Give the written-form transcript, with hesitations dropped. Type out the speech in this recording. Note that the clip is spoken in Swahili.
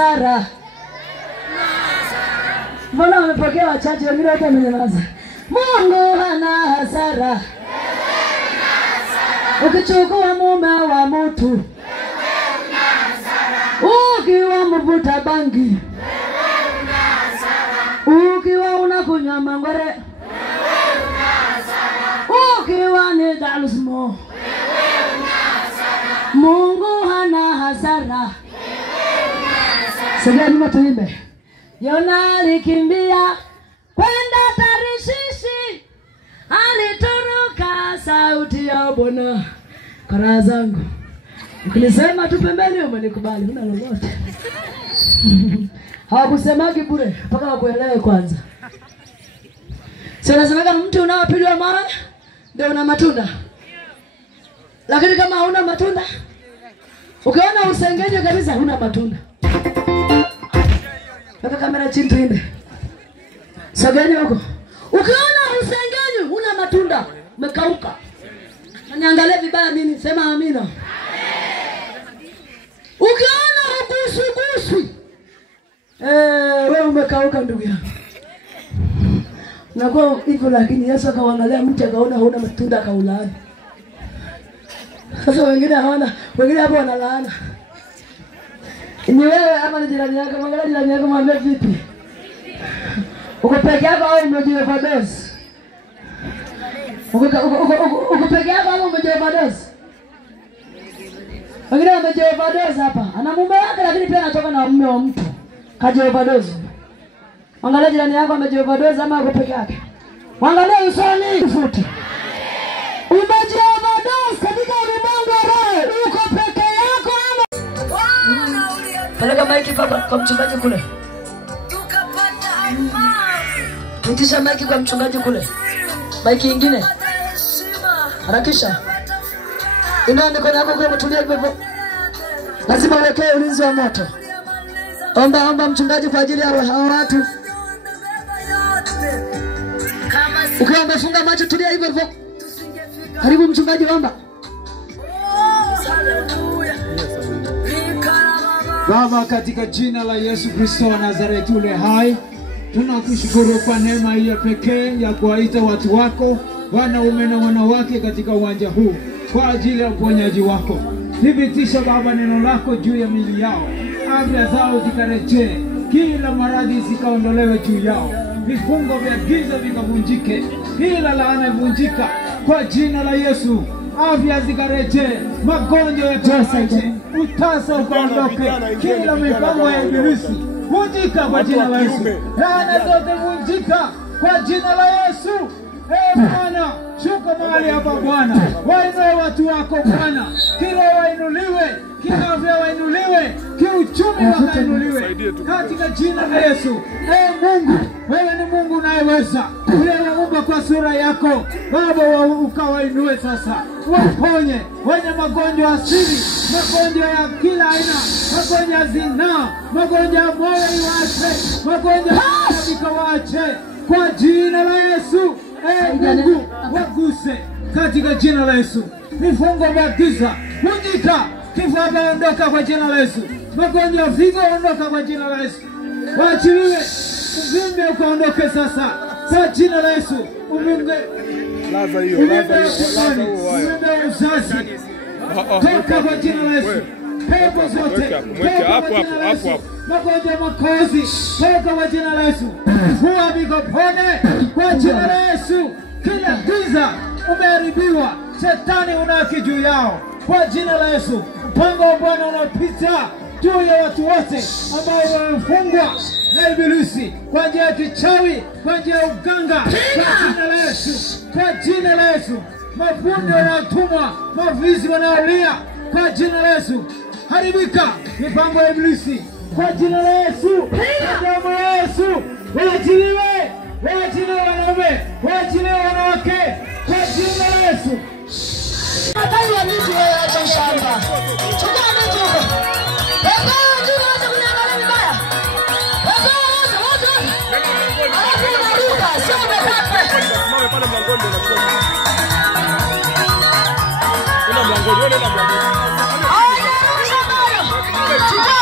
hasara. Mbona wamepokea wachache wengine wote wamenyamaza? Mungu hana hasara. Ukichukua mume wa mtu, ukiwa mvuta bangi, ukiwa unakunywa mangore, ukiwa ni dalusmo, Mungu hana hasara. Sasa nima tuimbe. Yona alikimbia kwenda Tarishishi, alituruka sauti ya Bwana. Kara zangu ukinisema tu pembeni umenikubali, huna lolote. Hawakusemagi bure mpaka wakuelewe kwanza. Sio nasemaga mtu unaopigwa mawe ndio una matunda. Lakini kama huna matunda, ukiona usengenyo kabisa huna matunda. Weka kamera chini tuimbe. Sogeni huko. Ukiona usengenyo huna matunda, umekauka. Niangalie vibaya mimi, sema amina. Ukiona hukusugusu, wewe umekauka ndugu yangu. Unakuwa hivyo, lakini Yesu akaangalia mtu akaona huna matunda akaulaani. Sasa wengine hawana, wengine hapo wanalaana. Ni wewe ama ni jirani yako? Mwangalia jirani yako, mwambie vipi? Uko peke yako au umejioverdose? Uko peke yako au umejioverdose? Wengine wamejioverdose hapa. Ana mume wake lakini pia anatoka na mume wa mtu. Kajioverdose. Mwangalia jirani yako amejioverdose ama uko peke yake? Mwangalia usoni. Futi. Umejioverdose katika ulimwengu wa roho. Uko peke yako ama peleka maiki kwa mchungaji kule. Tutisha maiki kwa mchungaji kule. Maiki nyingine. Harakisha. Ina mikono yako kwa mtulia hivyo. Lazima uwekee ulinzi wa moto. Omba mchungaji kwa ajili ya hao watu. Ukiwa umefunga macho tulia hivyo hivyo. Karibu mchungaji, omba. Baba, katika jina la Yesu Kristo wa Nazareti ule hai, tunakushukuru kwa neema hii ya pekee ya kuwaita watu wako, wanaume na wanawake katika uwanja huu kwa ajili ya uponyaji wako. Thibitisha Baba neno lako juu ya miili yao, afya zao zikarejee, kila maradhi zikaondolewe juu yao, vifungo vya giza vikavunjike, kila laana ivunjika kwa jina la Yesu. Afya zikarejee, magonjwa yatosaidia, utasa ukaondoke, kila mipango ya ibilisi vunjika kwa jina la Yesu. Laana zote vunjika kwa jina la Yesu. Bwana, shuka mahali hapa Bwana. Wainue watu wako Bwana. Kila wainuliwe, kiafya wainuliwe, kiuchumi wakainuliwe katika jina la Yesu. Mungu, wewe ni Mungu unayeweza. Uliyeumba kwa sura yako. Baba, ukawainue sasa. Waponye wenye magonjwa asili, magonjwa ya kila aina, magonjwa ya zinaa, magonjwa ya moyo iwache, magonjwa ya vikawaache kwa jina la Yesu. Mungu, waguse katika jina la Yesu. Vifungo vya giza vunjika, kifo ondoka kwa jina la Yesu. Magonjwa ya figo ondoka kwa jina la Yesu. Waachiliwe, uvimbe ukaondoke sasa kwa jina la Yesu. Uvimbe laza hiyo, uzazi toka kwa jina la Yesu. Pepo zote hapo. Magonjwa makozi toka kwa jina la Yesu. Fua vigopone kwa jina la Yesu. Kila giza umeharibiwa, shetani unaki juu yao kwa jina la Yesu. Mpango wa Bwana unapita juu ya watu wote ambao wamefungwa na ibilisi kwa njia ya kichawi, kwa njia ya uganga kwa jina la Yesu. Kwa jina la Yesu. Mafundi wanatumwa, mavizi wanaolia kwa jina la Yesu. Haribika mipango ya ibilisi kwa jina la Yesu. Damu ya Yesu. Waachiliwe, waachiliwe wanaume, waachiliwe wanawake kwa jina la Yesu. Hatari ya miti wewe acha shamba. Chukua miti huko. Baba, njoo hata kuniangalia vibaya. Baba, wote. Alafu unaruka, sio umekata. Simame pale mlangoni unachukua. Kuna mlangoni, wale na mlangoni. Chukua.